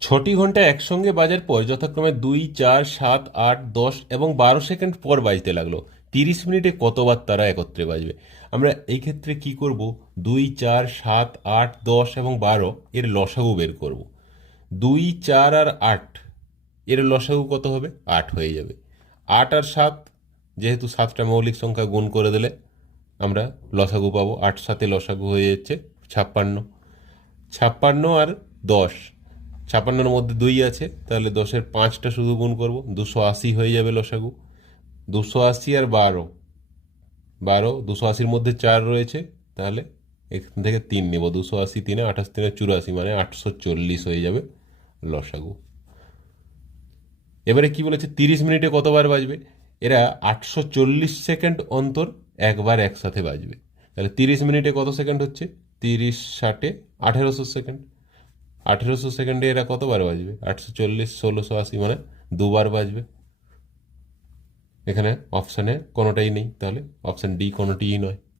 ছটি ঘণ্টা একসঙ্গে বাজার পর যথাক্রমে দুই, চার, সাত, আট, দশ এবং বারো সেকেন্ড পর বাজতে লাগল। তিরিশ মিনিটে কতবার তারা একত্রে বাজবে? আমরা এই ক্ষেত্রে কি করব? দুই, চার, সাত, আট, দশ এবং বারো এর লসাগু বের করব। দুই, চার আর আট এর লসাগু কত হবে? আট হয়ে যাবে। আট আর সাত, যেহেতু সাতটা মৌলিক সংখ্যা গুণ করে দিলে আমরা লসাগু পাবো। আট সাথে লসাগু হয়ে যাচ্ছে ছাপ্পান্ন। ছাপ্পান্ন আর দশ ছাপ্পান্নর মধ্যে দুই আছে, তাহলে দশের পাঁচটা শুধু গুণ করব, দুশো আশি হয়ে যাবে লসাগু। দুশো আশি আর বারো। বারো, দুশো আশির মধ্যে চার রয়েছে, তাহলে এখান থেকে তিন নেব। দুশো আশি তিনে, আঠাশ তিনে চুরাশি মানে আটশো চল্লিশ হয়ে যাবে লসাগু। এবারে কি বলেছে? তিরিশ মিনিটে কতবার বাজবে? এরা আটশো চল্লিশ সেকেন্ড অন্তর একবার একসাথে বাজবে। তাহলে তিরিশ মিনিটে কত সেকেন্ড হচ্ছে? তিরিশ ষাটে আঠেরোশো সেকেন্ড। আঠেরোশো সেকেন্ডে এরা কতবার বাজবে? আটশো চল্লিশ, ষোলোশো আশি মানে দুবার বাজবে। এখানে অপশানে কোনোটাই নেই, তাহলে অপশান ডি কোনোটিই নয়।